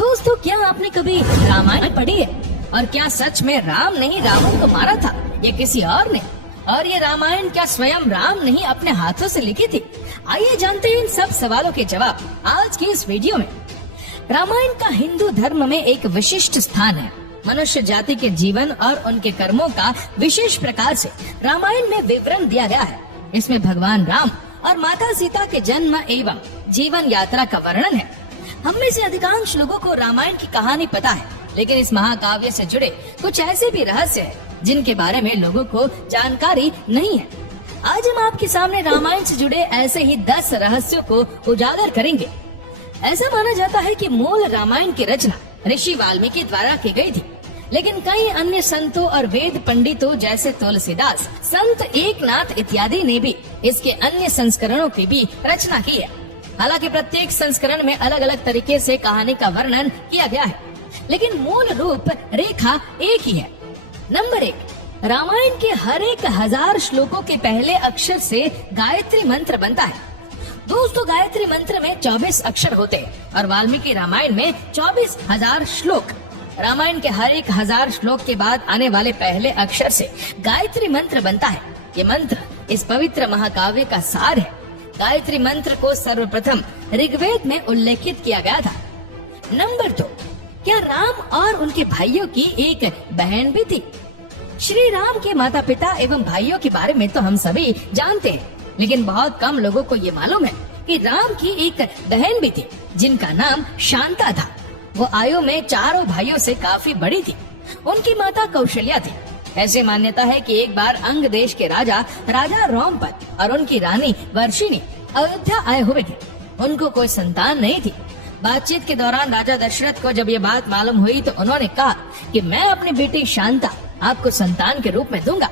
दोस्तों, क्या आपने कभी रामायण पढ़ी है? और क्या सच में राम ने ही रावण को मारा था या किसी और ने? और ये रामायण क्या स्वयं राम ने ही अपने हाथों से लिखी थी? आइए जानते हैं इन सब सवालों के जवाब आज की इस वीडियो में। रामायण का हिंदू धर्म में एक विशिष्ट स्थान है। मनुष्य जाति के जीवन और उनके कर्मों का विशेष प्रकार से रामायण में विवरण दिया गया है। इसमें भगवान राम और माता सीता के जन्म एवं जीवन यात्रा का वर्णन है। हम में से अधिकांश लोगों को रामायण की कहानी पता है, लेकिन इस महाकाव्य से जुड़े कुछ ऐसे भी रहस्य हैं जिनके बारे में लोगों को जानकारी नहीं है। आज हम आपके सामने रामायण से जुड़े ऐसे ही 10 रहस्यों को उजागर करेंगे। ऐसा माना जाता है कि मूल रामायण की रचना ऋषि वाल्मीकि द्वारा की गई थी, लेकिन कई अन्य संतों और वेद पंडितों जैसे तुलसीदास, संत एकनाथ इत्यादि ने भी इसके अन्य संस्करणों की भी रचना की है। हालांकि प्रत्येक संस्करण में अलग अलग तरीके से कहानी का वर्णन किया गया है, लेकिन मूल रूप रेखा एक ही है। नंबर 1, रामायण के हर एक 1000 श्लोकों के पहले अक्षर से गायत्री मंत्र बनता है। दोस्तों, गायत्री मंत्र में 24 अक्षर होते हैं और वाल्मीकि रामायण में 24,000 श्लोक। रामायण के हर एक 1000 श्लोक के बाद आने वाले पहले अक्षर से गायत्री मंत्र बनता है। ये मंत्र इस पवित्र महाकाव्य का सार है। गायत्री मंत्र को सर्वप्रथम ऋग्वेद में उल्लेखित किया गया था। नंबर 2, क्या राम और उनके भाइयों की एक बहन भी थी? श्री राम के माता पिता एवं भाइयों के बारे में तो हम सभी जानते हैं, लेकिन बहुत कम लोगों को ये मालूम है कि राम की एक बहन भी थी जिनका नाम शांता था। वो आयु में चारों भाइयों से काफी बड़ी थी। उनकी माता कौशल्या थी। ऐसे मान्यता है कि एक बार अंग देश के राजा रोमपद और उनकी रानी वर्षिणी अयोध्या आए हुए थे। उनको कोई संतान नहीं थी। बातचीत के दौरान राजा दशरथ को जब ये बात मालूम हुई तो उन्होंने कहा कि मैं अपनी बेटी शांता आपको संतान के रूप में दूंगा।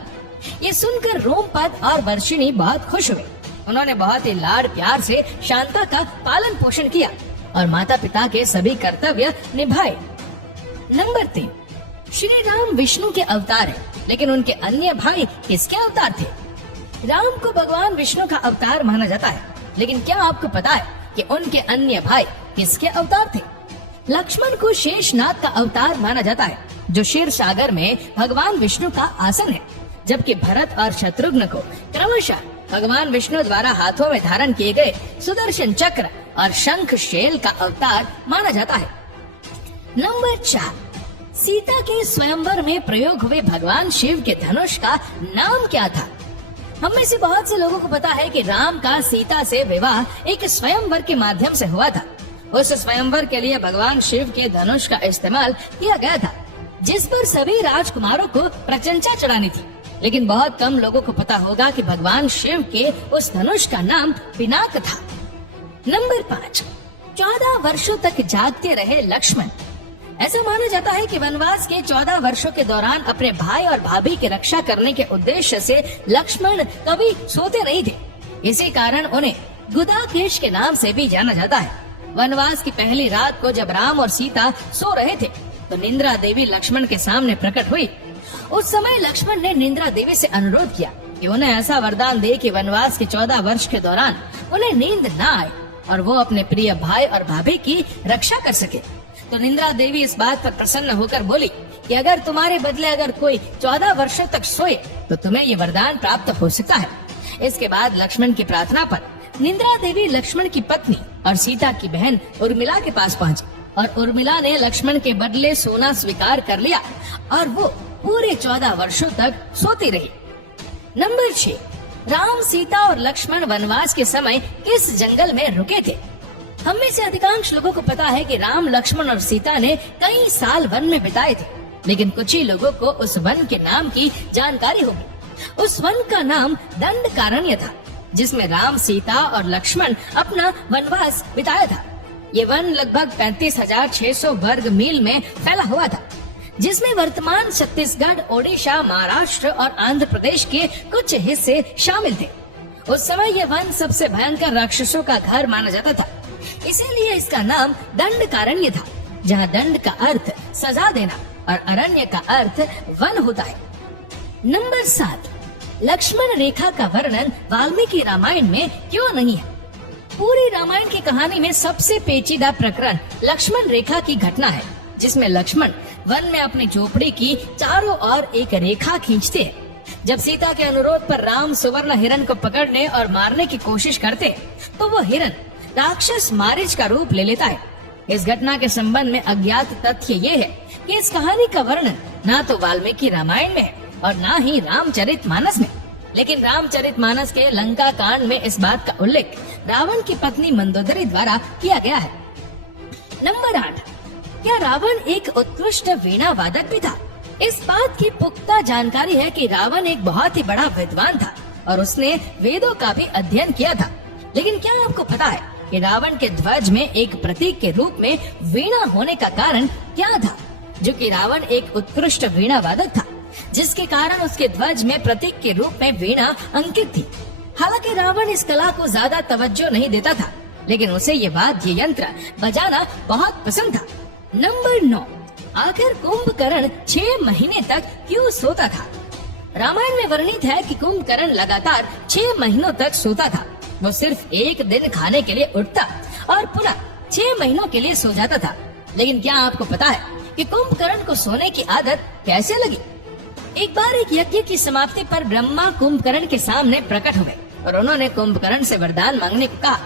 ये सुनकर रोमपद और वर्षिणी बहुत खुश हुए। उन्होंने बहुत ही लाड़ प्यार से शांता का पालन पोषण किया और माता पिता के सभी कर्तव्य निभाए। नंबर 3, श्री राम विष्णु के अवतार है, लेकिन उनके अन्य भाई किसके अवतार थे? राम को भगवान विष्णु का अवतार माना जाता है, लेकिन क्या आपको पता है कि उनके अन्य भाई किसके अवतार थे? लक्ष्मण को शेषनाग का अवतार माना जाता है, जो क्षीर सागर में भगवान विष्णु का आसन है, जबकि भरत और शत्रुघ्न को क्रमशः भगवान विष्णु द्वारा हाथों में धारण किए गए सुदर्शन चक्र और शंख शैल का अवतार माना जाता है। नंबर 4, सीता के स्वयंवर में प्रयोग हुए भगवान शिव के धनुष का नाम क्या था? हम में से बहुत से लोगों को पता है कि राम का सीता से विवाह एक स्वयंवर के माध्यम से हुआ था। उस स्वयंवर के लिए भगवान शिव के धनुष का इस्तेमाल किया गया था, जिस पर सभी राजकुमारों को प्रशंसा चढ़ानी थी। लेकिन बहुत कम लोगों को पता होगा कि भगवान शिव के उस धनुष का नाम पिनाक था। नंबर 5, 14 वर्षों तक जागते रहे लक्ष्मण। ऐसा माना जाता है कि वनवास के 14 वर्षों के दौरान अपने भाई और भाभी की रक्षा करने के उद्देश्य से लक्ष्मण कभी सोते नहीं थे। इसी कारण उन्हें गुदाकेश के नाम से भी जाना जाता है। वनवास की पहली रात को जब राम और सीता सो रहे थे तो निंद्रा देवी लक्ष्मण के सामने प्रकट हुई। उस समय लक्ष्मण ने निंद्रा देवी से अनुरोध किया कि उन्हें ऐसा वरदान दे कि वनवास के 14 वर्ष के दौरान उन्हें नींद न आए और वो अपने प्रिय भाई और भाभी की रक्षा कर सके। तो निंद्रा देवी इस बात पर प्रसन्न होकर बोली कि अगर तुम्हारे बदले अगर कोई 14 वर्षों तक सोए तो तुम्हें ये वरदान प्राप्त हो सकता है। इसके बाद लक्ष्मण की प्रार्थना पर निंद्रा देवी लक्ष्मण की पत्नी और सीता की बहन उर्मिला के पास पहुंची और उर्मिला ने लक्ष्मण के बदले सोना स्वीकार कर लिया और वो पूरे 14 वर्षों तक सोती रही। नंबर 6, राम, सीता और लक्ष्मण वनवास के समय किस जंगल में रुके थे? हम में से अधिकांश लोगों को पता है कि राम, लक्ष्मण और सीता ने कई साल वन में बिताए थे, लेकिन कुछ ही लोगों को उस वन के नाम की जानकारी होगी। उस वन का नाम दंडकारण्य था, जिसमें राम, सीता और लक्ष्मण अपना वनवास बिताया था। ये वन लगभग 35,600 वर्ग मील में फैला हुआ था, जिसमें वर्तमान छत्तीसगढ़, ओडिशा, महाराष्ट्र और आंध्र प्रदेश के कुछ हिस्से शामिल थे। उस समय यह वन सबसे भयंकर राक्षसों का घर माना जाता था, इसीलिए इसका नाम दंडकारण्य था, जहाँ दंड का अर्थ सजा देना और अरण्य का अर्थ वन होता है। नंबर 7, लक्ष्मण रेखा का वर्णन वाल्मीकि रामायण में क्यों नहीं है? पूरी रामायण की कहानी में सबसे पेचीदा प्रकरण लक्ष्मण रेखा की घटना है, जिसमें लक्ष्मण वन में अपनी झोपड़ी की चारों ओर एक रेखा खींचते हैं। जब सीता के अनुरोध पर राम सुवर्ण हिरण को पकड़ने और मारने की कोशिश करते तो वो हिरण राक्षस मारीच का रूप ले लेता है। इस घटना के संबंध में अज्ञात तथ्य ये है कि इस कहानी का वर्णन ना तो वाल्मीकि रामायण में है और ना ही रामचरितमानस में, लेकिन रामचरितमानस के लंका कांड में इस बात का उल्लेख रावण की पत्नी मंदोदरी द्वारा किया गया है। नंबर 8, क्या रावण एक उत्कृष्ट वीणा वादक भी था? इस बात की पुख्ता जानकारी है कि रावण एक बहुत ही बड़ा विद्वान था और उसने वेदों का भी अध्ययन किया था। लेकिन क्या आपको पता है कि रावण के ध्वज में एक प्रतीक के रूप में वीणा होने का कारण क्या था? जो कि रावण एक उत्कृष्ट वीणा वादक था, जिसके कारण उसके ध्वज में प्रतीक के रूप में वीणा अंकित थी। हालांकि रावण इस कला को ज्यादा तवज्जो नहीं देता था, लेकिन उसे ये वाद्य यंत्र बजाना बहुत पसंद था। नंबर 9, आखिर कुंभकर्ण 6 महीने तक क्यों सोता था? रामायण में वर्णित है कि कुंभकर्ण लगातार 6 महीनों तक सोता था। वो सिर्फ एक दिन खाने के लिए उठता और पुनः 6 महीनों के लिए सो जाता था। लेकिन क्या आपको पता है कि कुंभकर्ण को सोने की आदत कैसे लगी? एक बार एक यज्ञ की समाप्ति पर ब्रह्मा कुंभकर्ण के सामने प्रकट हुए और उन्होंने कुंभकर्ण से वरदान मांगने को कहा।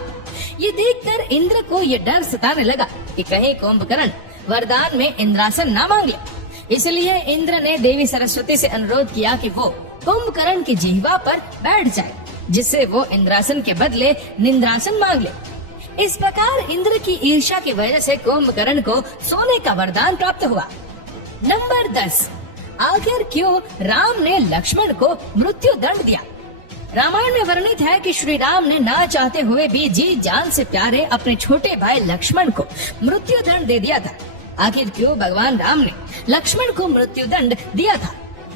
ये देखकर इंद्र को ये डर सताने लगा कि कहीं कुंभकर्ण वरदान में इंद्रासन ना मांग ले। इसलिए इंद्र ने देवी सरस्वती से अनुरोध किया कि वो कुंभकर्ण की जिह्वा पर बैठ जाए, जिससे वो इंद्रासन के बदले निंद्रासन मांग ले। इस प्रकार इंद्र की ईर्ष्या की वजह से कुंभकर्ण को सोने का वरदान प्राप्त हुआ। नंबर 10, आखिर क्यों राम ने लक्ष्मण को मृत्यु दंड दिया? रामायण में वर्णित है कि श्री राम ने ना चाहते हुए भी जी जान से प्यारे अपने छोटे भाई लक्ष्मण को मृत्यु दंड दे दिया था। आखिर क्यों भगवान राम ने लक्ष्मण को मृत्यु दंड दिया था?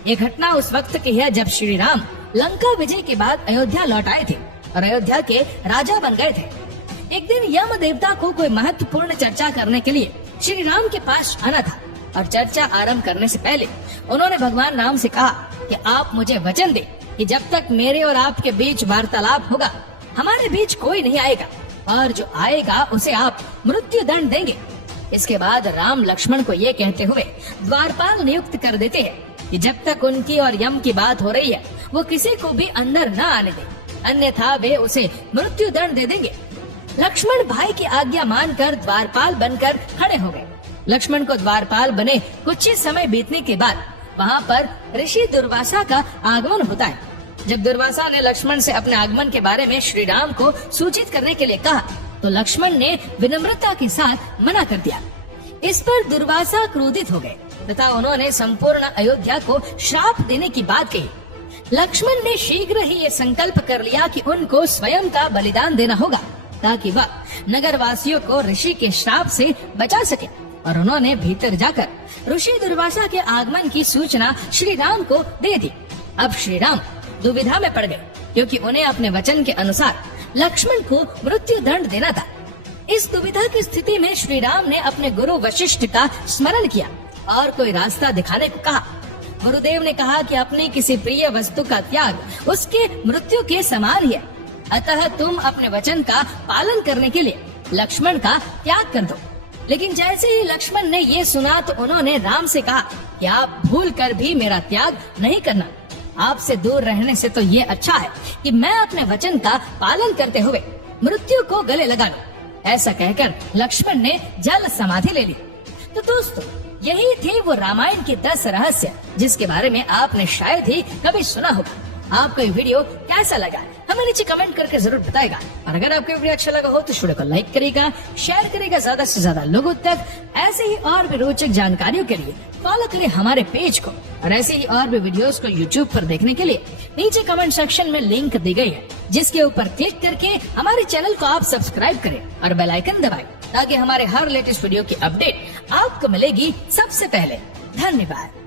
ये घटना उस वक्त की है जब श्री राम लंका विजय के बाद अयोध्या लौट आए थे और अयोध्या के राजा बन गए थे। एक दिन यम देवता को कोई महत्वपूर्ण चर्चा करने के लिए श्री राम के पास आना था और चर्चा आरंभ करने से पहले उन्होंने भगवान राम से कहा कि आप मुझे वचन दे कि जब तक मेरे और आपके बीच वार्तालाप होगा हमारे बीच कोई नहीं आएगा और जो आएगा उसे आप मृत्यु दंड देंगे। इसके बाद राम लक्ष्मण को ये कहते हुए द्वारपाल नियुक्त कर देते हैं कि जब तक उनकी और यम की बात हो रही है वो किसी को भी अंदर न आने दे, अन्यथा वे उसे मृत्यु दंड दे देंगे। लक्ष्मण भाई की आज्ञा मानकर द्वारपाल बनकर खड़े हो गए। लक्ष्मण को द्वारपाल बने कुछ ही समय बीतने के बाद वहाँ पर ऋषि दुर्वासा का आगमन होता है। जब दुर्वासा ने लक्ष्मण से अपने आगमन के बारे में श्री राम को सूचित करने के लिए कहा तो लक्ष्मण ने विनम्रता के साथ मना कर दिया। इस पर दुर्वासा क्रोधित हो गए तथा उन्होंने संपूर्ण अयोध्या को श्राप देने की बात कही। लक्ष्मण ने शीघ्र ही ये संकल्प कर लिया कि उनको स्वयं का बलिदान देना होगा ताकि वह नगर वासियों को ऋषि के श्राप से बचा सके, और उन्होंने भीतर जाकर ऋषि दुर्वासा के आगमन की सूचना श्री राम को दे दी। अब श्री राम दुविधा में पड़ गए क्योंकि उन्हें अपने वचन के अनुसार लक्ष्मण को मृत्यु दंड देना था। इस दुविधा की स्थिति में श्री राम ने अपने गुरु वशिष्ठ का स्मरण किया और कोई रास्ता दिखाने को कहा। गुरुदेव ने कहा कि अपनी किसी प्रिय वस्तु का त्याग उसके मृत्यु के समान ही है, अतः तुम अपने वचन का पालन करने के लिए लक्ष्मण का त्याग कर दो। लेकिन जैसे ही लक्ष्मण ने ये सुना तो उन्होंने राम से कहा कि आप भूल कर भी मेरा त्याग नहीं करना। आपसे दूर रहने से तो ये अच्छा है कि मैं अपने वचन का पालन करते हुए मृत्यु को गले लगा लूं। ऐसा कहकर लक्ष्मण ने जल समाधि ले ली। तो दोस्तों, यही थे वो रामायण के 10 रहस्य जिसके बारे में आपने शायद ही कभी सुना होगा। आपको ये वीडियो कैसा लगा हमें नीचे कमेंट करके जरूर बताएगा, और अगर आपको वीडियो अच्छा लगा हो तो वीडियो को लाइक करेगा, शेयर करेगा ज्यादा से ज्यादा लोगों तक। ऐसे ही और भी रोचक जानकारियों के लिए फॉलो करें हमारे पेज को, और ऐसे ही और भी वीडियोस को यूट्यूब पर देखने के लिए नीचे कमेंट सेक्शन में लिंक दी गई है, जिसके ऊपर क्लिक करके हमारे चैनल को आप सब्सक्राइब करें और बेल आइकन दबाएं ताकि हमारे हर लेटेस्ट वीडियो की अपडेट आपको मिलेगी सबसे पहले। धन्यवाद।